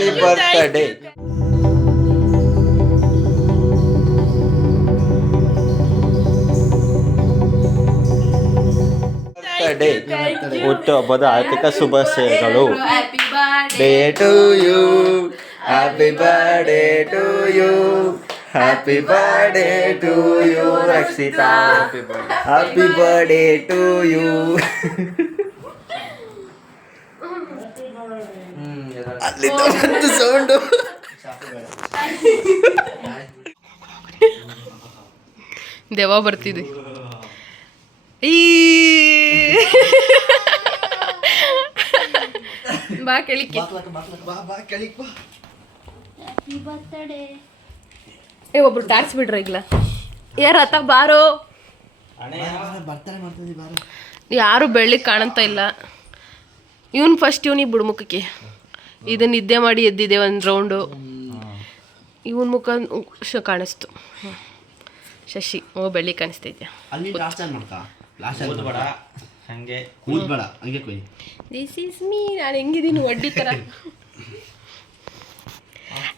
Happy birthday. ಹುಟ್ಟುಹಬ್ಬದ ಆರ್ಥಿಕ ಶುಭಾಶಯಗಳು. Day to you, happy birthday to you, happy birthday to you Rakshita, happy birthday to you. ಅಲ್ಲಿಂದ ಒಂದು sound. ದೆವ್ವ ಬರ್ತಿದೆ. ಬಾ ಕೆಳಿಕೆ. ಒಬ್ರು ಟಾರ್ಚ್ ಬಿಡ್ರ ಈಗಲ. ಯಾರ ಅತ್ತ ಬಾರೋ. ಯಾರು ಬೆಳ್ಳಿಗೆ ಕಾಣಂತ ಇಲ್ಲ. ಇವನ್ ಫಸ್ಟ್ ಇವನಿಗೆ ಬಿಡ್ಮುಖಕ್ಕೆ ಇದು ನಿದ್ದೆ ಮಾಡಿ ಎದ್ದಿದೆ ಒಂದು ರೌಂಡು. ಇವನ್ ಮುಖ ಕಾಣಿಸ್ತು. ಶಶಿ ಬೆಳ್ಳಿ ಕಾಣಿಸ್ತೈತೆ. This is me. ನಾನು ಹೆಂಗಿದ್ದೀನಿ ಒಡ್ಡಿ ಥರ.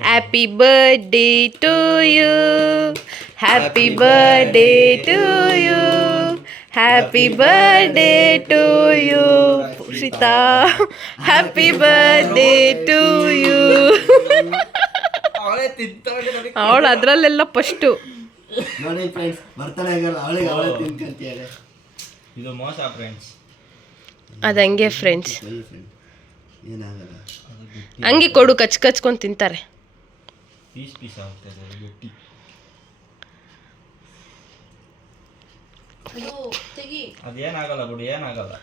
Happy birthday to you, happy birthday to you, happy birthday to you Pushita, happy birthday to you. ಅವಳು ಅದರಲ್ಲೆಲ್ಲ ಫಸ್ಟು. ನೋಡಿ ಫ್ರೆಂಡ್ಸ್, ಬರ್ತಾನೆ ಆಗಲ್ಲ ಅವಳಿಗೆ ಅವಳೇ ತಿನ್ಕಂತಿಯಾಳೆ. ಇದು ಮೋಸ ಫ್ರೆಂಡ್ಸ್. ಅದು ಹಂಗೆ ಫ್ರೆಂಡ್ಸ್, ಏನಾಗಲ್ಲ. ಹಂಗೆ ಕೊಡು, ಕಚ್ಕೊಂಡು ತಿಂತಾರೆ. ಪೀಸ್ ಪೀಸ್ ಆಗ್ತದೆ ಗಟ್ಟಿ. ಅದೇನಾಗಲ್ಲ ಬಿಡು, ಏನಾಗಲ್ಲ.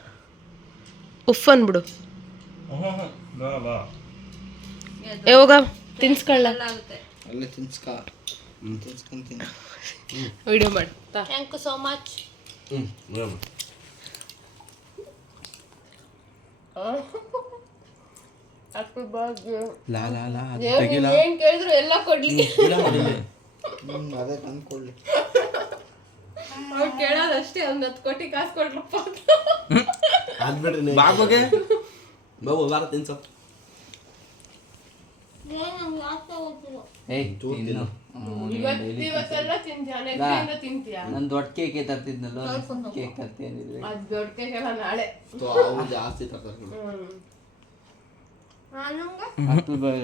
ಉಫ್ ಅನ್ಬಿಡು. ಯಾವಾಗ ತಿನ್ಸ್ಕೊಳ್ಳ ಅಲ್ಲೇ ತಿನ್ಸ್ಕೊಂತೀನಿ. ವಿಡಿಯೋ ಮಾಡಿ. Thank you so much. ಏನ್ ಕೇಳಿದ್ರು ಎಲ್ಲ ಕೊಡ್ಲಿ. ಅದೇ ತಂದು ಕೊಡ್ಲಿ. ಅವ್ರು ಕೇಳೋದಷ್ಟೇ, ಒಂದು 10 ಕೋಟಿ ಕಾಸು ಕೊಡ್ಲಪ್ಪ. ಅದ್ಬಿಡ್ರಿ ಬಾಬುಗೆ ಬಾಬು ಬಾರ ತಿನ್ಸೋ. ಇವತ್ತೆಲ್ಲ ತಿಂತೀಯ. ನಾನು ದೊಡ್ಡ ಕೇಕ್ ತರ್ತಿದ್ನಲ್ಲ, ಕೇಕ್ ತರ್ತೇನಿಲ್ಲ. ಅದು ದೊಡ್ಡ ಕೇಕ್ ಎಲ್ಲ ನಾಳೆ ಜಾಸ್ತಿ ತರ್ತಾರೆ.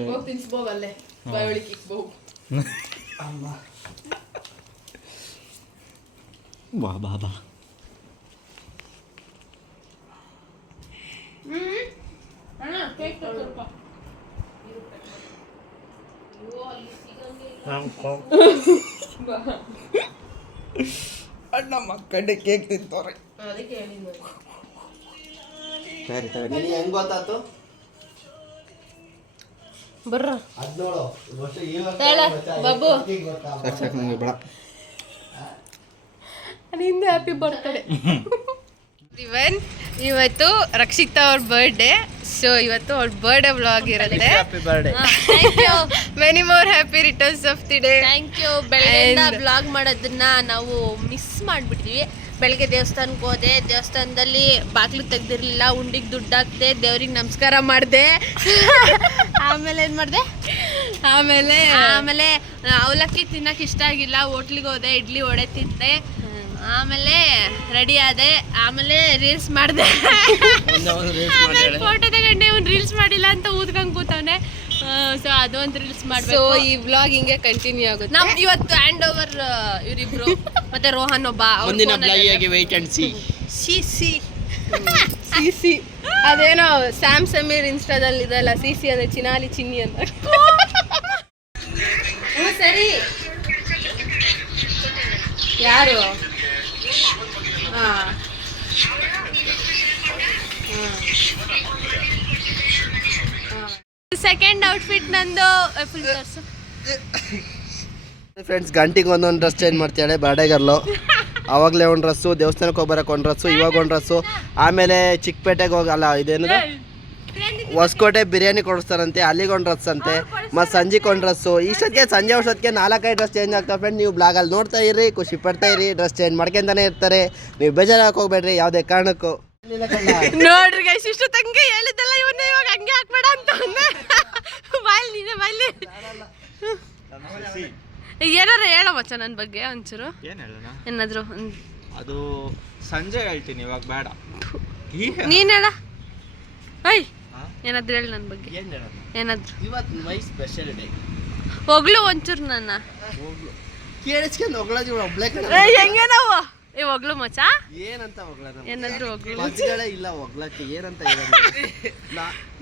ಹೋಗಿ ತಿನ್ಸ್ಬೋಗಲ್ಲೇ ಬಾಯೊಳಿಗೆ ಇಕ್ಬೋದು. ಬಾ ಬಾ ಬಾ. ಅಣ್ಣ ಕೇಕ್ ಸ್ವಲ್ಪ. ಅಣ್ಣ ಮಕ್ಕಂಡೆ ಕೇಕ್ ತಿಂತವ್ರೆ. ಅದಕ್ಕೆ ಹೇಳಿದ್ದು. ಸರಿ ಸರಿ. ಹೆಂಗ್ ಗೊತ್ತಾಯ್ತು? ಬರ್ರ ಅದ್ ನೋಡು. ಬಾಬು ನಂಗೆ ಬೇಡ. ನಿಂದೆ ಹ್ಯಾಪಿ ಬರ್ತ್ಡೇ. ಇವತ್ತು ರಕ್ಷಿತಾ ಅವ್ರ ಬರ್ಡೇ. ಸೊ ಇವತ್ತು ಅವ್ರ ಬರ್ಡೇ ವ್ಲಾಗ್ ಇರುತ್ತೆ. Many more happy returns of the day. Thank you. ಬೆಳಗ್ಗೆಯಿಂದ ಬ್ಲಾಗ್ ಮಾಡೋದನ್ನ ನಾವು ಮಿಸ್ ಮಾಡಿಬಿಟ್ವಿ. ಬೆಳಗ್ಗೆ ದೇವಸ್ಥಾನಕ್ಕೆ ಹೋದೆ, ದೇವಸ್ಥಾನದಲ್ಲಿ ಬಾಗಿಲು ತೆಗ್ದಿರ್ಲಿಲ್ಲ, ಉಂಡಿಗೆ ದುಡ್ಡು ಹಾಕ್ದೆ, ದೇವ್ರಿಗೆ ನಮಸ್ಕಾರ ಮಾಡಿದೆ. ಆಮೇಲೆ ಏನು ಮಾಡಿದೆ, ಆಮೇಲೆ ಅವಲಕ್ಕಿ ತಿನ್ನಕ್ಕೆ ಇಷ್ಟ ಆಗಿಲ್ಲ, ಹೋಟ್ಲಿಗೆ ಹೋದೆ, ಇಡ್ಲಿ ವಡೆ ತಿಂದೆ. ಆಮೇಲೆ ರೆಡಿ ಆದೆ, ಆಮೇಲೆ ರೀಲ್ಸ್ ಮಾಡಿದೆ. ಆಮೇಲೆ ಫೋಟೋ ತಗೊಂಡೆ. ಅವ್ನು ರೀಲ್ಸ್ ಮಾಡಿಲ್ಲ ಅಂತ ಊದ್ಕೊಂಡು ಕೂತವನೆ. ಸೊ ಅದೊಂದು ರೀಲ್ಸ್ ಮಾಡ್ಬೇಕು. ಸೊ ಈ ವ್ಲಾಗ್ ಹಿಂಗೆ ಕಂಟಿನ್ಯೂ ಆಗುತ್ತೆ. ನಮ್ ಇವತ್ತು ಹ್ಯಾಂಡ್ ಓವರ್ ಇವರಿಬ್ರು ಮತ್ತೆ ರೋಹನ್ ಒಬ್ಬ. ಮುಂದಿನ ಬ್ಲಾಗಿಗೆ ವೇಟ್ ಅಂಡ್ ಸಿ. ಸಿ ಅದೇನೋ ಸ್ಯಾಮ್ ಸಮೀರ್ ಇನ್ಸ್ಟಾದಲ್ಲಿ ಇದೆಲ್ಲ ಸಿ ಅಂದ್ರೆ ಚಿನಾಲಿ ಚಿನ್ನಿ ಅಂತ. ಸರಿ ಯಾರು ಸೆಕೆಂಡ್ ಔಟ್ಫಿಟ್ ನಂದು ಫುಲ್ ತೋರ್ಸು. ಫ್ರೆಂಡ್ಸ್, ಗಂಟಿಗೆ ಒಂದೊಂದು ಡ್ರೆಸ್ ಚೇಂಜ್ ಮಾಡ್ತಾಳೆ ಬರ್ಡೇಗರ್ಲು. ಆವಾಗಲೇ ಒಂದು ಡ್ರೆಸ್ಸು, ದೇವಸ್ಥಾನಕ್ಕೆ ಹೋಗ್ಬರಕ್ಕೆ ಒಂದು ಡ್ರೆಸ್ಸು, ಇವಾಗ ಒಂದು ಡ್ರೆಸ್ಸು, ಆಮೇಲೆ ಚಿಕ್ಕಪೇಟೆಗೆ ಹೋಗಲ್ಲ, ಇದೇನದು ಹೊಸಕೋಟೆ ಬಿರಿಯಾನಿ ಕೊಡಿಸ್ತಾರಂತೆ, ಅಲ್ಲಿಗೆ ಒಂದು ಡ್ರೆಸ್ ಅಂತೆ, ಮತ್ತು ಸಂಜೆಗೆ ಒಂದು ಡ್ರೆಸ್ಸು. ಇಷ್ಟೊತ್ತಿಗೆ ಸಂಜೆ ಅಷ್ಟೊತ್ತಿಗೆ 4-5 ಡ್ರೆಸ್ ಚೇಂಜ್ ಆಗ್ತಾ ಫ್ರೆಂಡ್. ನೀವು ಬ್ಲಾಗಲ್ಲಿ ನೋಡ್ತಾ ಇರಿ, ಖುಷಿ ಪಡ್ತಾ ಇರಿ. ಡ್ರೆಸ್ ಚೇಂಜ್ ಮಾಡ್ಕೊಂತಾನೆ ಇರ್ತಾರೆ, ನೀವು ಬೇಜಾರಾಗಿ ಹೋಗ್ಬೇಡ್ರಿ ಯಾವುದೇ ಕಾರಣಕ್ಕೂ. ನೋಡ್ರಿ ಗೈಸ್, ಇಷ್ಟು ತಂಗ ಹೇಳಿದ್ದಲ್ಲ ಇವನ್ನ ಇವಾಗ ಹಂಗೆ ಹಾಕ್ಬೇಡ ಅಂತ ಬಾಯಲ್ಲಿ ಹೋಗಿ ಏನಾರು ಹೇಳೋ ಮಚ್ಚ ನನ್ನ ಬಗ್ಗೆ ಒಂಚೂರು ಏನು ಹೇಳೋಣ ಏನಾದ್ರು ಅದು ಸಂಜೆ ಹೇಳ್ತೀನಿ ಇವಾಗ ಬೇಡ ನೀನ್ ಹೇಳ ಐ ಏನಾದ್ರು ಹೇಳಿ ನನ್ನ ಬಗ್ಗೆ ಏನ್ ಹೇಳೋದು ಏನಾದ್ರು ಇವತ್ತು ಮೈ ಸ್ಪೆಷಲ್ ಡೇ ಹೋಗ್ಲು ಒಂಚೂರು ನನ್ನ ಕೇಳಿಸ್ಕೊಂಡು ಹೊಗಳೋದು ಒಬ್ಳೆ ಕಡೆ ಹೆಂಗೆ ನಾವು ಹೋಗ್ಲು ಮಚ್ಚ ಏನಂತ ಹೊಗಳೋದು ಏನಾದ್ರು ಹೋಗ್ಲು ಮದ್ಗಳೇ ಇಲ್ಲ ಹೊಗ್ಲಕ್ಕೆ ಏನಂತ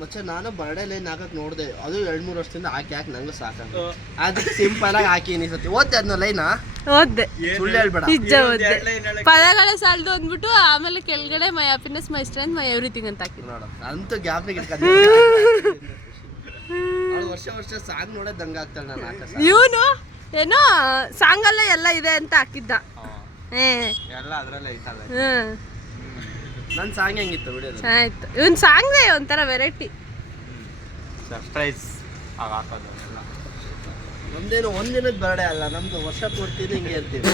ಮಚ್ಚ ನಾನು ಬರ್ಡೇಲಿ ಹಾಕಕ್ ನೋಡ್ದೆ ಅದು 2-3 ವರ್ಷದಿಂದ ಹಾಕಿ ನಂಗೂ ಸಾಕಾಗ ಅದಕ್ಕೆ ಸಿಂಪಲ್ ಆಗಿ ಹಾಕಿನಿ ಸತಿ ಓದ್ತೆ ಅದನ್ನ ಲೈನಾ ಓದ್ದೆ ಸುಳ್ಳು ಹೇಳ್ಬೇಡ ನಿಜ ಓದ್ದೆ ಪದಗಳೇ ಸಾಲದು ಅಂದ್ಬಿಟ್ಟು ಆಮೇಲೆ ಕೆಳಗಡೆ my happiness my strength my everything ಅಂತ ಹಾಕಿದ್ರು ನೋಡ ಅಂತೂ ಗ್ಯಾಪ್ನಿಗೆ ವರ್ಷ ಸಾಂಗ್ ನೋಡೋದು ದಂಗ ಆಗ್ತಾಳೆ ನಾನು ಹಾಕ ಇವನು ಏನೋ ಸಾಂಗಲ್ಲ ಎಲ್ಲ ಇದೆ ಅಂತ ಹಾಕಿದ್ದ ಎಲ್ಲ ಅದರಲ್ಲೇ ಐತಲ್ಲ ನನ್ನ ಸಾಂಗ್ ಹೆಂಗಿತ್ತು ವಿಡಿಯೋದು ಆಯ್ತು ಇವನ್ ಸಾಂಗ್ ಒಂಥರ ವೆರೈಟಿ ಸರ್ಪ್ರೈಸ್ ಆಗ ಹಾಕೋದು ಎಲ್ಲ ನಮ್ದೇನು ಒಂದಿನದ ಬರ್ಡೇ ಅಲ್ಲ ನಮ್ದು ವರ್ಷ ಪೂರ್ತಿ ಹಿಂಗೆ ಇರ್ತೀವಿ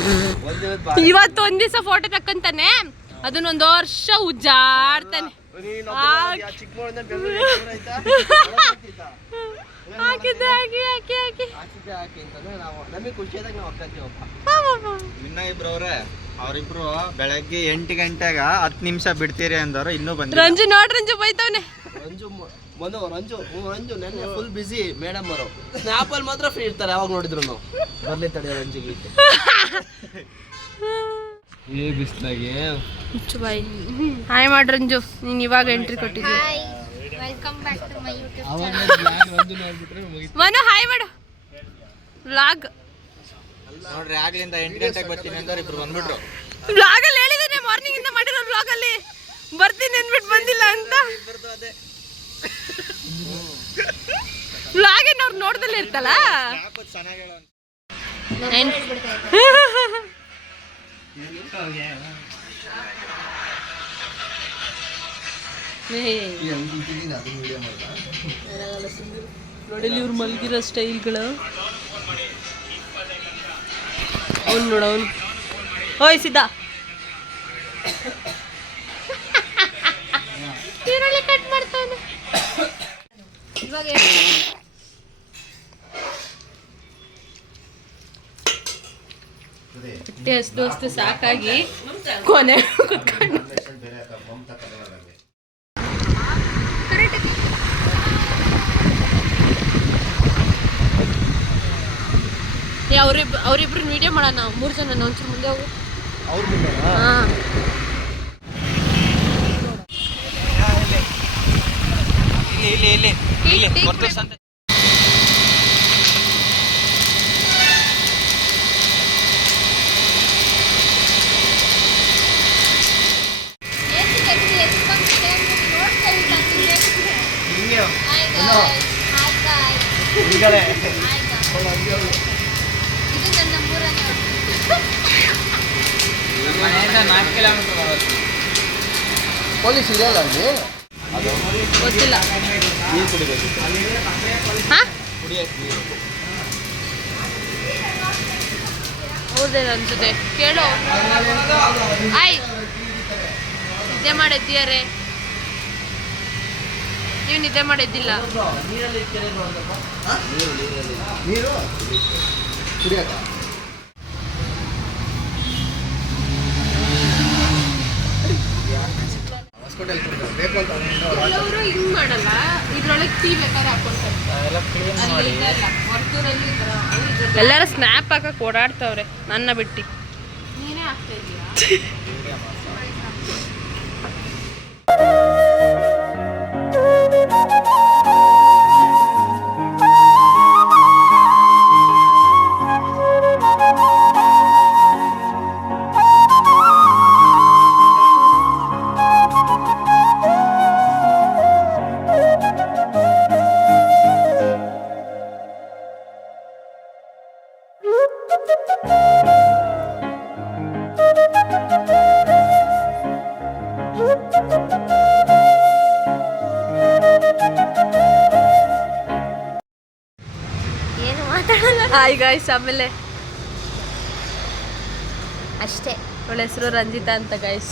ಒಂದಿನದ ಇವತ್ತು ಒಂದ್ ದಿವಸ ಫೋಟೋ ತಕ್ಕಂತಾನೆ ಅದನ್ನೊಂದು ವರ್ಷ ಉಜ್ಜಾಡ್ತಾನೆ ಚಿಕ್ಕಮಗಳೂರಿಂದ ಹಾಕಿದ್ದೆ ಹಾಕಿ ಹಾಕಿ ಹಾಕಿ ಹಾಕಿದ್ದೆ ಹಾಕಿ ಅಂತಂದ್ರೆ ನಾವು ನಮಗೆ ಖುಷಿಯಾದಾಗ ನಾವು ಒಕ್ಕಂತೀವಪ್ಪ ಇನ್ನ ಇಬ್ರು ಅವ್ರೆ ಅವ್ರಿಬ್ರು ಬೆಳಗ್ಗೆ 8 ಗಂಟೆಗ 10 ನಿಮಿಷ ಬಿಡ್ತೀರಿ ಅಂದವ್ರು ಇನ್ನೂ ಬಂದಿಲ್ಲ ರಂಜು ನೋಡ್ ರಂಜು ಬೈತವನೆ ರಂಜು ನೆನ್ನೆ ಫುಲ್ ಬಿಸಿ ಮೇಡಮ್ ಅವರು ಸ್ನ್ಯಾಪಲ್ಲಿ ಮಾತ್ರ ಫ್ರೀ ಇರ್ತಾರೆ ಯಾವಾಗ ನೋಡಿದ್ರು ನಾವು ಬರ್ಲಿ ತಡೆಯೋ ರಂಜಿಗೆ ಏ ಬಿಸ್ಲಾಗೆ ಬಾಯ್ ಹಾಯ್ ಮಾಡ್ ರಂಜು ನೀನ್ ಇವಾಗ ಎಂಟ್ರಿ ಕೊಟ್ಟಿದ್ದೆ welcome back to my YouTube Manu hi ಮಾಡು ವ್ಲಾಗ್ ನೋಡ್ರಿ ಆಗ್ಲಿಂದ 8 ಗಂಟೆಗೆ ಬರ್ತೀನಿ ಅಂದವ್ರು ಇಬ್ರು ಬಂದ್ಬಿಟ್ರು ವ್ಲಾಗ್ ಅಲ್ಲಿ ಹೇಳಿದಾನೆ ಮಾರ್ನಿಂಗ್ ಇಂದ ಮಾಡಿರೋ ವ್ಲಾಗ್ ಅಲ್ಲಿ ಬರ್ತೀನಿ ಅಂದ್ಬಿಟ್ಟು ಬಂದಿಲ್ಲ ಅಂತ ವ್ಲಾಗ್ ಏನ್ ಅವ್ರು ನೋಡ್ದಲ್ಲೇ ಇರ್ತಲ್ಲ ನೋಡಲಿ ಇವ್ರು ಮಲ್ಗಿರೋ ಸ್ಟೈಲ್ಗಳು ಅವ್ನು ನೋಡ ಅವನು ಓಯ್ ಸಿದ್ಧ ಈರುಳ್ಳಿ ಕಟ್ ಮಾಡ್ತಾನೆ ಇವಾಗ ಹೊಟ್ಟೆ ಹಸ್ದು ಸಾಕಾಗಿ ಕೊನೆ ಕುತ್ಕೊಂಡು ಅವ್ರಿಬ್ರು ವಿಡಿಯೋ ಮಾಡೋಣ 3 ಜನ ಒಂಚೂರು ಮುಂದೆ ಹೋಗು ಹಾಂ ಇದು ನನ್ನ ಮೂರನೇ ಮನೆಯಿಂದ 4 ಕಿಲೋಮೀಟರ್ ಬರುತ್ತೆ ಪೊಲೀಸ್ ಇದೆಯಲ್ಲ ಅಲ್ಲಿ ಗೊತ್ತಿಲ್ಲ ನೀರು ಕುಡಿಬೇಕು ಹಾಂ ಕುಡಿಯಕ್ಕೆ ನೀರು ಹೌದೇನು ಅನ್ಸುತ್ತೆ ಕೇಳು ಆಯ್ ನಿದ್ದೆ ಮಾಡಿದ್ದೀಯಾರೆ ನೀವು ನಿದ್ದೆ ಮಾಡಿದ್ದಿಲ್ಲ ನೀರು ನೀರು ಕುಡಿಯಕ್ಕ ಕೆಲವರು ಹಿಂಗ್ ಮಾಡಲ್ಲ ಇದ್ರೊಳಗೆ ಟೀ ಬೇಕಾದ್ರೆ ಹಾಕೊಂತಾರೆ ಎಲ್ಲರೂ ಸ್ನ್ಯಾಪ್ ಹಾಕಕ್ ಓಡಾಡ್ತಾವ್ರೆ ನನ್ನ ಬಿಟ್ಟು ನೀನೇ ಹಾಕ್ತಾ ಇದೀಯಾ ಏನು ಮಾತಾಡಲ್ಲ ಹಾಯ್ ಗಾಯ್ಸ್ ಆಮೇಲೆ ಅಷ್ಟೇ. ಅವಳ ಹೆಸರು ರಂಜಿತಾ ಅಂತ ಗಾಯ್ಸ್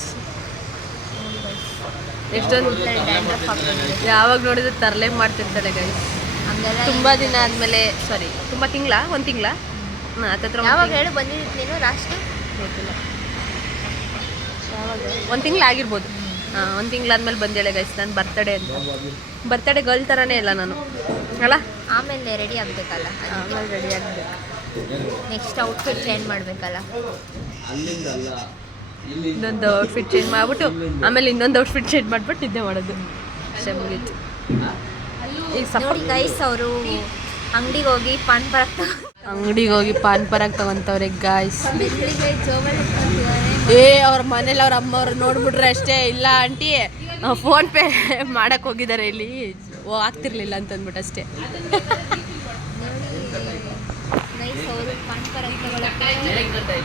ಎಷ್ಟೊಂದು ಯಾವಾಗ ನೋಡಿದ್ರು ತರಲೆ ಮಾಡ್ತಿರ್ತಾಳೆ ಗೈಸ್ ಹಂಗೆಲ್ಲ ತುಂಬಾ ದಿನ ಆದ್ಮೇಲೆ ಸಾರಿ ತುಂಬಾ ಒಂದು ತಿಂಗಳ ಹತ್ತತ್ರ ಯಾವಾಗ ಹೇಳು ಬಂದಿದ್ದು ನೀನು ಲಾಸ್ಟ್? ಗೊತ್ತಿಲ್ಲ ಒಂದು ತಿಂಗಳು ಆಗಿರ್ಬೋದು. ಒಂದು ತಿಂಗಳಾದ್ಮೇಲೆ ಬಂದೇಳೆ ಗೈಸ್ ನನ್ನ ಬರ್ತಡೇ ಅಂತ. ಬರ್ತಡೇ ಗರ್ಲ್ ಥರನೇ ಇಲ್ಲ ನಾನು ಅಲ್ಲ. ಆಮೇಲೆ ರೆಡಿ ಆಗಬೇಕಲ್ಲ, ಆಮೇಲೆ ರೆಡಿ ಆಗಬೇಕು. ನೆಕ್ಸ್ಟ್ ಔಟ್ಫಿಟ್ ಚೇಂಜ್ ಮಾಡಬೇಕಲ್ಲ. ಇನ್ನೊಂದು ಔಟ್ಫಿಟ್ ಚೇಂಜ್ ಮಾಡ್ಬಿಟ್ಟು ಆಮೇಲೆ ಇನ್ನೊಂದು ಔಟ್ಫಿಟ್ ಚೇಂಜ್ ಮಾಡ್ಬಿಟ್ಟು ನಿದ್ದೆ ಮಾಡೋದು ಅಷ್ಟೇ ಮುಗೀತು. ಈಗ ನೋಡಿ ಗೈಸ್, ಅವರು ಅಂಗಡಿಗೆ ಹೋಗಿ ಅಂಗಡಿಗೆ ಹೋಗಿ ಪಾನ್ ಪರಾಗ್ ತಗೊಂತವ್ರೆ ಗಾಯ್ಸ್. ಜೋಬಲ್ಲಿ ಅವ್ರ ಮನೇಲಿ ಅವ್ರ ಅಮ್ಮವ್ರು ನೋಡ್ಬಿಟ್ರೆ ಅಷ್ಟೇ, ಇಲ್ಲ ಆಂಟಿ ಫೋನ್ ಪೇ ಮಾಡಕ್ ಹೋಗಿದ್ದಾರೆ ಇಲ್ಲಿ ಆಗ್ತಿರ್ಲಿಲ್ಲ ಅಂತಂದ್ಬಿಟ್ಟು ಅಷ್ಟೇ. ಗೈಸ್ ಅವರು ಪಾನ್ ಪರಾಗ್ ತಗೊಳಕ್ಕೆ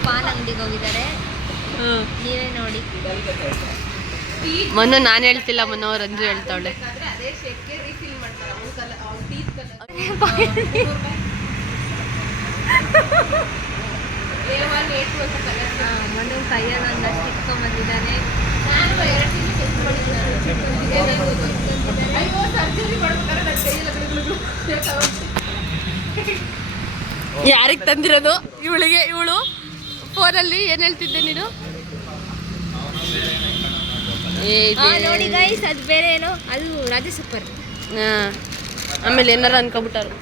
ಪಾನ್ ಅಂಗಡಿಗೆ ಹೋಗಿದ್ದಾರೆ. ನೀವೇ ನೋಡಿ. ಮೊನ್ನೆ ನಾನು ಹೇಳ್ತಿಲ್ಲ, ಮೊನ್ನೆ ಅವ್ರು ರಂಜು ಹೇಳ್ತಾವಳೆ. ಮೊನ್ನೆ ಕೈಯಲ್ಲಿ ಒಂದಷ್ಟು ಇಟ್ಕೊಂಡ್ಬಂದಿದ್ದಾನೆ. ಯಾರಿಗೆ ತಂದಿರೋದು ಇವಳಿಗೆ? ಇವಳು ಫೋನಲ್ಲಿ ಏನು ಹೇಳ್ತಿದ್ದೆ ನೀನು? ನೋಡಿ ಗೈಸ್, ಅದು ಬೇರೆ ಏನೋ, ಅದು ರಾಜ ಸೂಪರ್. ಆಮೇಲೆ ಏನಾರ ಅನ್ಕೊಬಿಟ್ಟಾರು.